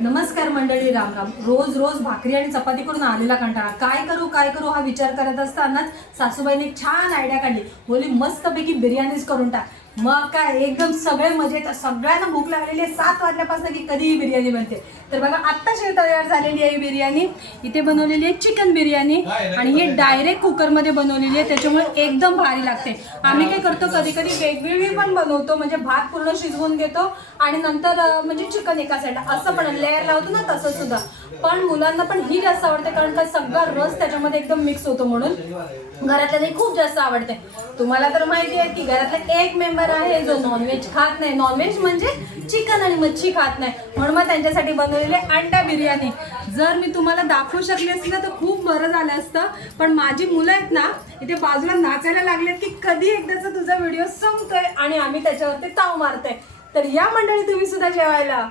नमस्कार मंडळी, राम राम. रोज रोज भाकरी आणि चपाती करून आलेला कंटाळा. काय करू हा विचार करत असतानाच सासूबाईने एक छान आयडिया काढली. बोली मस्तपैकी बिर्याणीच करून टाक. मग काय एकदम सगळे मजेत. सगळ्यांना भूक लागलेली आहे 7 वाजल्यापासून की कधीही बिर्याणी बनते. तर बघा आत्ताच तयार झालेली आहे बिर्याणी. इथे बनवलेली आहे चिकन बिर्याणी आणि हे डायरेक्ट कुकरमध्ये बनवलेली आहे, त्याच्यामुळे एकदम भारी लागते. आम्ही काय करतो कधी कधी वेगवेगळी पण बनवतो, म्हणजे भात पूर्ण शिजवून घेतो आणि नंतर म्हणजे चिकन एका साईडला असं पण लेअर लावतो ना, तसं सुद्धा. पण मुलांना पण ही जास्त आवडते, कारण का सगळा रस त्याच्यामध्ये एकदम मिक्स होतो, म्हणून घरातल्या खूप जास्त आवडते. तुम्हाला तर माहिती आहे की घरातला एक मेंबर आहे जो नॉनव्हेज खात नाही. नॉनव्हेज म्हणजे चिकन आणि मच्छी खात नाही, म्हणून मग त्यांच्यासाठी बनवलेले अंडा बिर्याणी. जर मी तुम्हाला दाखवू शकले असते ना तर खूप बरं झालं असतं, पण माझी मुलं आहेत ना इथे बाजूला नाचायला लागलेत की कधी एकदाचा तुझा व्हिडिओ संपतोय आणि आम्ही त्याच्यावरती ताव मारतोय. तर या मंडळी तुम्ही सुद्धा जेवायला.